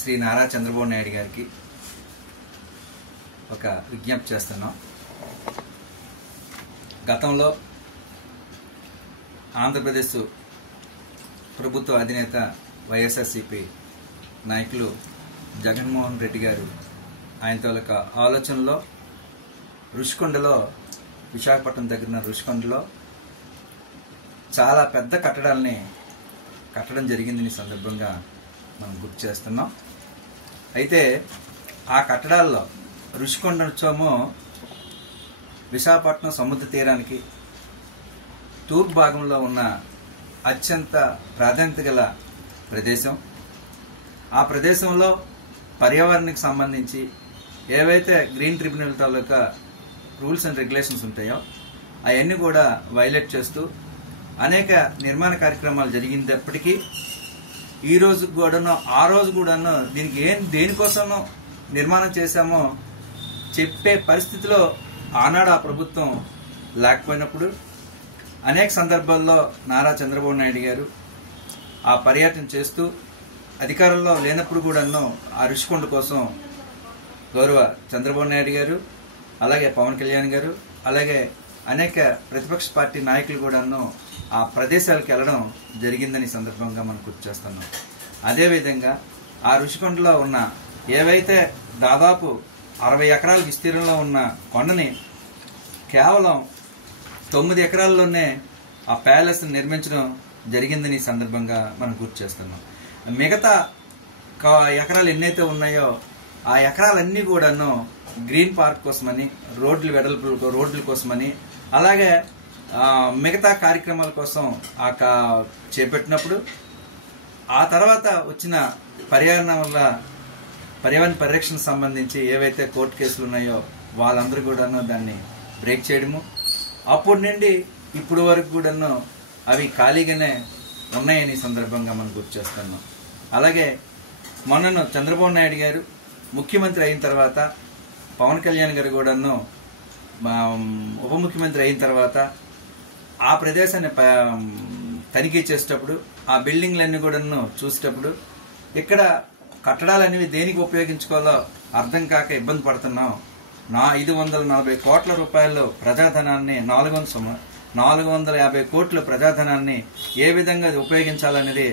శ్రీ నారా చంద్రబాబు నాయుడు గారికి ఒక విజ్ఞప్తి చేస్తున్నాం. గతంలో ఆంధ్రప్రదేశ్ ప్రభుత్వ అధినేత వైఎస్ఆర్సీపీ నాయకులు జగన్మోహన్ రెడ్డి గారు ఆయన తాలూకా ఆలోచనలో రుషికొండలో, విశాఖపట్నం దగ్గర రుషికొండలో చాలా పెద్ద కట్టడాలని కట్టడం జరిగింది. ఈ సందర్భంగా మనం గుర్తు చేస్తున్నాం. అయితే ఆ కట్టడాల్లో రుషికొండ వచ్చామో విశాఖపట్నం సముద్ర తీరానికి తూర్పు భాగంలో ఉన్న అత్యంత ప్రాధాన్యత గల ప్రదేశం. ఆ ప్రదేశంలో పర్యావరణానికి సంబంధించి ఏవైతే green tribunal taluka rules and regulations ఉంటాయో అవన్నీ కూడా వైలేట్ చేస్తూ అనేక నిర్మాణ కార్యక్రమాలు జరిగినప్పటికీ ఈ రోజు కూడాను, ఆ రోజు కూడాను దీనికి దేనికోసమో నిర్మాణం చేశామో చెప్పే పరిస్థితిలో ఆనాడు ఆ ప్రభుత్వం లేకపోయినప్పుడు అనేక సందర్భాల్లో నారా చంద్రబాబు నాయుడు గారు ఆ పర్యటన చేస్తూ అధికారంలో లేనప్పుడు కూడాను ఆ రుషికొండ కోసం గౌరవ చంద్రబాబు నాయుడు గారు, అలాగే పవన్ కళ్యాణ్ గారు, అలాగే అనేక ప్రతిపక్ష పార్టీ నాయకులు కూడాను ఆ ప్రదేశాలకు వెళ్ళడం జరిగిందని సందర్భంగా మనం గుర్తు చేస్తున్నాం. అదేవిధంగా ఆ రుషికొండలో ఉన్న ఏవైతే దాదాపు 60 ఎకరాల విస్తీర్ణంలో ఉన్న కొండని కేవలం 9 ఎకరాల్లోనే ఆ ప్యాలెస్ నిర్మించడం జరిగిందని సందర్భంగా మనం గుర్తు చేస్తున్నాం. మిగతా ఎకరాలు ఎన్నైతే ఉన్నాయో ఆ ఎకరాలన్నీ కూడాను గ్రీన్ పార్క్ కోసమని, రోడ్ల కోసమని, అలాగే మిగతా కార్యక్రమాల కోసం చేపట్టినప్పుడు ఆ తర్వాత వచ్చిన పర్యావరణ పరిరక్షణకు సంబంధించి ఏవైతే కోర్టు కేసులు ఉన్నాయో వాళ్ళందరూ కూడాను దాన్ని బ్రేక్ చేయడము, అప్పటి నుండి ఇప్పుడు వరకు కూడాను అవి ఖాళీగానే ఉన్నాయని సందర్భంగా మనం గుర్తు చేస్తున్నాం. అలాగే మొన్న చంద్రబాబు నాయుడు గారు ముఖ్యమంత్రి అయిన తర్వాత, పవన్ కళ్యాణ్ గారు కూడాను ఉప ముఖ్యమంత్రి అయిన తర్వాత ఆ ప్రదేశాన్ని తనిఖీ చేసేటప్పుడు, ఆ బిల్డింగ్లన్నీ కూడాను చూసేటప్పుడు ఇక్కడ కట్టడాలనేవి దేనికి ఉపయోగించుకోవాలో అర్థం కాక ఇబ్బంది పడుతున్నాం. 540 కోట్ల రూపాయలు ప్రజాధనాన్ని, 450 కోట్ల ప్రజాధనాన్ని ఏ విధంగా ఉపయోగించాలనేది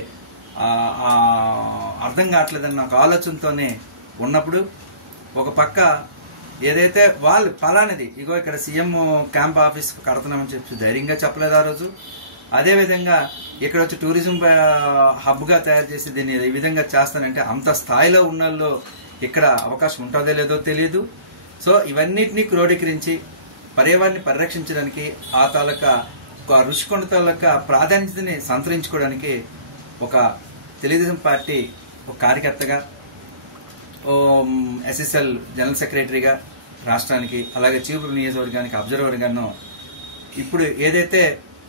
అర్థం కావట్లేదన్న ఒక ఆలోచనతోనే ఉన్నప్పుడు ఒక పక్క ఏదైతే వాళ్ళు ఫలానిది ఇగో ఇక్కడ సీఎం క్యాంప్ ఆఫీస్ కడుతున్నామని చెప్పి ధైర్యంగా చెప్పలేదు ఆ రోజు. అదేవిధంగా ఇక్కడ వచ్చి టూరిజం హబ్గా తయారు చేసి దీన్ని ఈ విధంగా చేస్తానంటే అంత స్థాయిలో ఉన్న వాళ్ళు ఇక్కడ అవకాశం ఉంటుందో లేదో తెలియదు. సో ఇవన్నిటినీ క్రోడీకరించి పర్యావరణాన్ని పరిరక్షించడానికి, ఆ తాలూకా రుషికొండ తాలూకా ప్రాధాన్యతని సంతరించుకోవడానికి ఒక తెలుగుదేశం పార్టీ ఒక కార్యకర్తగా, ఎస్ఎస్ఎల్ జనరల్ సెక్రటరీగా రాష్ట్రానికి, అలాగే చీఫ్ నియోజకవర్గానికి అబ్జర్వర్ గాను ఇప్పుడు ఏదైతే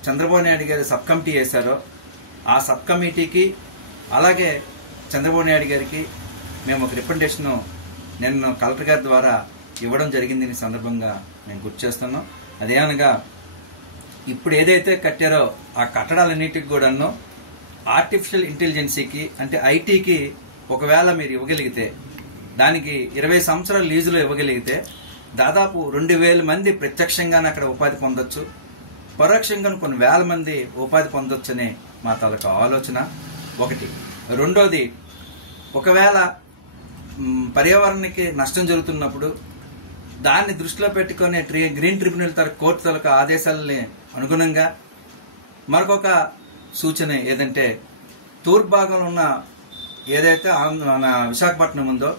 చంద్రబాబు నాయుడు గారు సబ్ కమిటీ వేశారో ఆ సబ్ కమిటీకి, అలాగే చంద్రబాబు నాయుడు గారికి మేము ఒక రిప్రజెంటేషన్ నిన్న కలెక్టర్ గారి ద్వారా ఇవ్వడం జరిగింది. ఈ సందర్భంగా మేము గుర్తు చేస్తున్నాం. అదేమనగా ఇప్పుడు ఏదైతే కట్టారో ఆ కట్టడాలన్నిటికి కూడాను ఆర్టిఫిషియల్ ఇంటెలిజెన్సీకి, అంటే ఐటీకి ఒకవేళ మీరు ఇవ్వగలిగితే, దానికి 20 సంవత్సరాల లీజులో ఇవ్వగలిగితే దాదాపు 2000 మంది ప్రత్యక్షంగానే అక్కడ ఉపాధి పొందొచ్చు, పరోక్షంగా కొన్ని వేల మంది ఉపాధి పొందొచ్చు అనే మా తాలూకా ఆలోచన ఒకటి. రెండోది, ఒకవేళ పర్యావరణానికి నష్టం జరుగుతున్నప్పుడు దాన్ని దృష్టిలో పెట్టుకునే గ్రీన్ ట్రిబ్యునల్ కోర్టు తాలూకా ఆదేశాలని అనుగుణంగా మరొక సూచన ఏదంటే, తూర్పు భాగంలో ఉన్న ఏదైతే మన విశాఖపట్నం ఉందో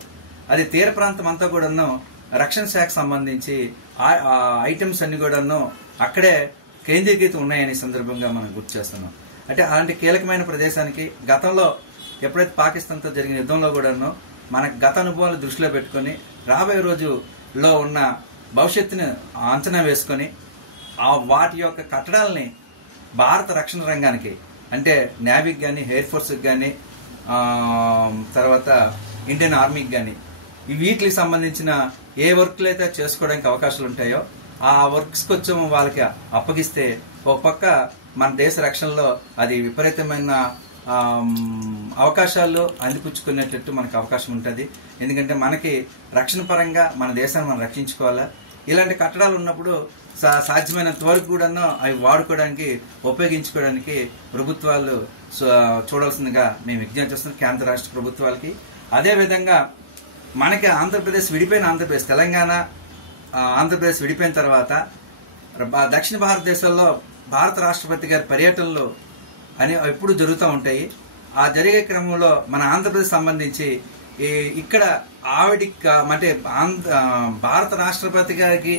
అది తీర ప్రాంతం అంతా కూడాను రక్షణ శాఖకు సంబంధించి ఐటమ్స్ అన్ని కూడాను అక్కడే కేంద్రీకృత ఉన్నాయని సందర్భంగా మనం గుర్తు చేస్తున్నాం. అంటే అలాంటి కీలకమైన ప్రదేశానికి గతంలో ఎప్పుడైతే పాకిస్తాన్తో జరిగిన యుద్ధంలో కూడాను మన గత అనుభవాలు దృష్టిలో పెట్టుకుని రాబోయే రోజుల్లో ఉన్న భవిష్యత్తుని అంచనా వేసుకొని వాటి యొక్క కట్టడాలని భారత రక్షణ రంగానికి, అంటే నేవీకి కానీ, ఎయిర్ ఫోర్స్కి కానీ, తర్వాత ఇండియన్ ఆర్మీకి కానీ వీటికి సంబంధించిన ఏ వర్క్లు అయితే చేసుకోవడానికి అవకాశాలు ఉంటాయో ఆ వర్క్స్ కొంచెం వాళ్ళకి అప్పగిస్తే ఒక పక్క మన దేశ రక్షణలో అది విపరీతమైన అవకాశాలు అందిపుచ్చుకునేటట్టు మనకు అవకాశం ఉంటుంది. ఎందుకంటే మనకి రక్షణ పరంగా మన దేశాన్ని మనం రక్షించుకోవాలా. ఇలాంటి కట్టడాలు ఉన్నప్పుడు సాధ్యమైనంత వరకు కూడా అవి వాడుకోవడానికి ఉపయోగించుకోవడానికి ప్రభుత్వాలు చూడాల్సిందిగా మేము విజ్ఞప్తి చేస్తున్నాం కేంద్ర రాష్ట్ర ప్రభుత్వాలకి. అదేవిధంగా మనకి ఆంధ్రప్రదేశ్ విడిపోయిన ఆంధ్రప్రదేశ్, తెలంగాణ ఆంధ్రప్రదేశ్ విడిపోయిన తర్వాత దక్షిణ భారతదేశంలో భారత రాష్ట్రపతి గారి పర్యటనలు అని ఎప్పుడు జరుగుతూ ఉంటాయి. ఆ జరిగే క్రమంలో మన ఆంధ్రప్రదేశ్ సంబంధించి ఇక్కడ ఆవిడికి అంటే భారత రాష్ట్రపతి గారికి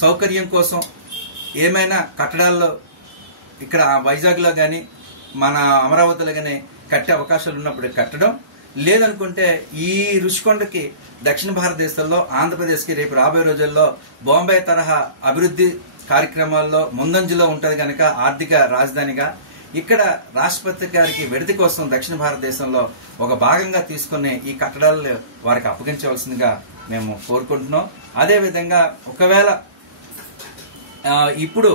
సౌకర్యం కోసం ఏమైనా కట్టడాల్లో ఇక్కడ వైజాగ్లో కానీ మన అమరావతిలో కానీ కట్టే అవకాశాలు ఉన్నప్పుడు కట్టడం, లేదనుకుంటే ఈ రుషికొండకి దక్షిణ భారతదేశంలో ఆంధ్రప్రదేశ్కి రేపు రాబోయే రోజుల్లో బాంబే తరహా అభివృద్ధి కార్యక్రమాల్లో ముందంజలో ఉంటుంది కనుక ఆర్థిక రాజధానిగా ఇక్కడ రాష్ట్రపతి గారికి విడతి కోసం దక్షిణ భారతదేశంలో ఒక భాగంగా తీసుకునే ఈ కట్టడాలను వారికి అప్పగించవలసిందిగా మేము కోరుకుంటున్నాం. అదేవిధంగా ఒకవేళ ఇప్పుడు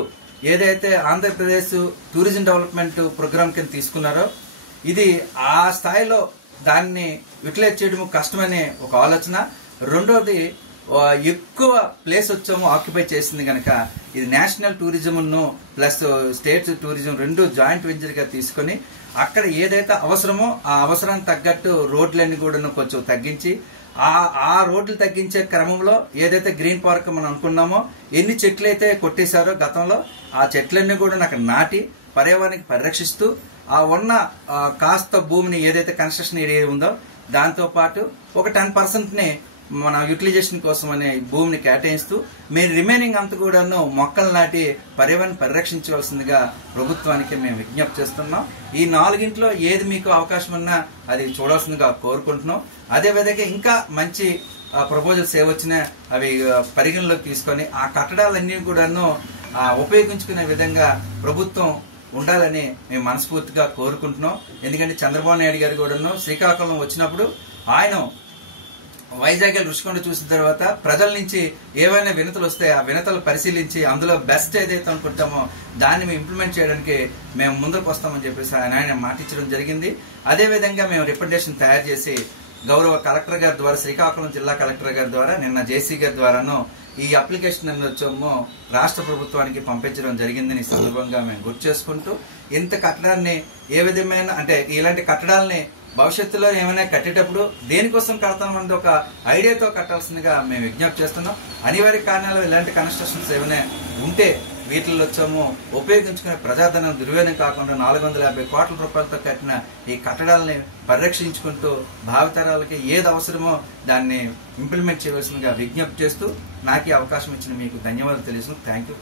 ఏదైతే ఆంధ్రప్రదేశ్ టూరిజం డెవలప్మెంట్ ప్రోగ్రామ్ కింద తీసుకున్నారో ఇది ఆ స్థాయిలో దాన్ని యూటిలైజ్ చేయడం కష్టమనే ఒక ఆలోచన. రెండోది ఎక్కువ ప్లేస్ వచ్చాము ఆక్యుపై చేసింది కనుక ఇది నేషనల్ టూరిజంను ప్లస్ స్టేట్ టూరిజం రెండు జాయింట్ వెంచర్ గా తీసుకుని అక్కడ ఏదైతే అవసరమో ఆ అవసరానికి తగ్గట్టు రోడ్లన్నీ కూడా కొంచెం తగ్గించి ఆ రోడ్లు తగ్గించే క్రమంలో ఏదైతే గ్రీన్ పార్క్ మనం అనుకున్నామో ఎన్ని చెట్లు అయితే కొట్టేశారో గతంలో ఆ చెట్లన్నీ కూడా అక్కడ నాటి పర్యావరణానికి పరిరక్షిస్తూ ఆ ఉన్న కాస్త భూమిని ఏదైతే కన్స్ట్రక్షన్ ఏరియా ఉందో దాంతో పాటు ఒక 10% మన యూటిలైజేషన్ కోసం అనే భూమిని కేటాయిస్తూ మీరు రిమైనింగ్ అంతా కూడాను మొక్కలు నాటి పర్యావరణం పరిరక్షించవలసిందిగా ప్రభుత్వానికి మేము విజ్ఞప్తి చేస్తున్నాం. ఈ 4గింట్లో ఏది మీకు అవకాశం ఉన్నా అది చూడాల్సిందిగా కోరుకుంటున్నాం. అదేవిధంగా ఇంకా మంచి ప్రపోజల్స్ ఏవచ్చినా అవి పరిగణలోకి తీసుకొని ఆ కట్టడాలన్నీ కూడాను ఉపయోగించుకునే విధంగా ప్రభుత్వం ఉండాలని మేము మనస్ఫూర్తిగా కోరుకుంటున్నాం. ఎందుకంటే చంద్రబాబు నాయుడు గారు కూడాను శ్రీకాకుళం వచ్చినప్పుడు ఆయన వైజాగ్ రుషికొండ చూసిన తర్వాత ప్రజల నుంచి ఏవైనా వినతులు వస్తే ఆ వినతులు పరిశీలించి అందులో బెస్ట్ ఏదైతే అనుకుంటామో దాన్ని మేము ఇంప్లిమెంట్ చేయడానికి మేము ముందుకు వస్తామని చెప్పేసి ఆయన మాట ఇచ్చడం జరిగింది. అదేవిధంగా మేము రిప్రజెంటేషన్ తయారు చేసి గౌరవ కలెక్టర్ గారి ద్వారా శ్రీకాకుళం జిల్లా కలెక్టర్ గారి ద్వారా నిన్న జేసీ గారి ద్వారాను ఈ అప్లికేషన్ వచ్చామో రాష్ట్ర ప్రభుత్వానికి పంపించడం జరిగిందని ఈ సందర్భంగా మేము గుర్తు చేసుకుంటూ ఇంత కట్టడాన్ని ఏ విధమైన అంటే ఇలాంటి కట్టడాలని భవిష్యత్తులో ఏమైనా కట్టేటప్పుడు దేనికోసం కడతామన్నది ఒక ఐడియాతో కట్టాల్సిందిగా మేము విజ్ఞప్తి చేస్తున్నాం. అనివార్య కారణాలు ఇలాంటి కన్స్ట్రక్షన్స్ ఏమైనా ఉంటే వీటిల్లో వచ్చాము ఉపయోగించుకునే ప్రజాధనం దుర్వినియోగం కాకుండా 450 కోట్ల రూపాయలతో కట్టిన ఈ కట్టడాలని పరిరక్షించుకుంటూ భావితరాలకి ఏది అవసరమో దాన్ని ఇంప్లిమెంట్ చేయవలసిందిగా విజ్ఞప్తి చేస్తూ నాకు ఈ అవకాశం ఇచ్చిన మీకు ధన్యవాదాలు తెలియజేస్తున్నాను. Thank you.